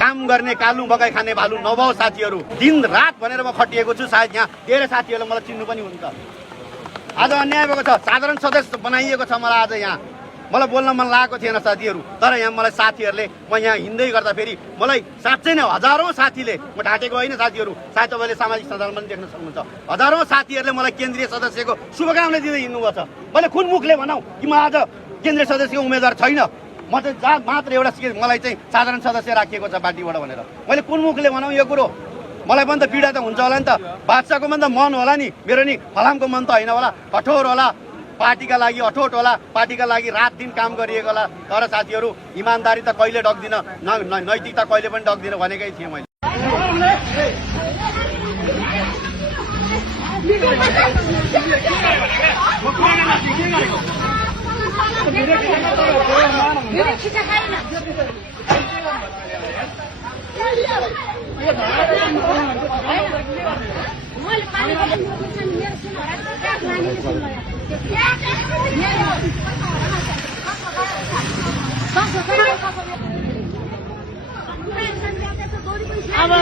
काम गर्ने कालु बगाई खाने भालु नभौ साथीहरू। दिन रात भनेर म खटिएको छु। सायद यहाँ धेरै साथीहरूले मलाई चिन्नु पनि हुन्छ। आज अन्याय भएको छ। साधारण सदस्य बनाइएको छ मलाई। आज यहाँ मलाई बोल्न मन लागेको थिएन साथीहरू, तर यहाँ मलाई साथीहरूले म यहाँ हिँड्दै गर्दा फेरि मलाई साँच्चै नै हजारौँ साथीले, म ढाँटेको होइन साथीहरू, सायद तपाईँले सामाजिक सञ्जालमा पनि देख्न सक्नुहुन्छ, हजारौँ साथीहरूले मलाई केन्द्रीय सदस्यको शुभकामना दिँदै हिँड्नुभएको छ। मैले कुन मुखले भनौँ कि म आज केन्द्रीय सदस्यको उम्मेदवार छैन, म चाहिँ जहाँ मात्र एउटा मलाई चाहिँ साधारण सदस्य राखिएको छ पार्टीबाट भनेर मैले कुन मुखले भनौँ यो कुरो? मलाई पनि त पीडा त हुन्छ होला नि त। बादशाहको पनि त मन होला नि, मेरो नि फलामको मन त होइन होला। कठोर होला, पार्टीका लागि अठोट होला, पार्टीका लागि रात दिन काम गरिएको होला। तर साथीहरू इमान्दारी त कहिले डक्दिन, नैतिकता कहिले पनि डक्दिन भनेकै थिएँ मैले। अब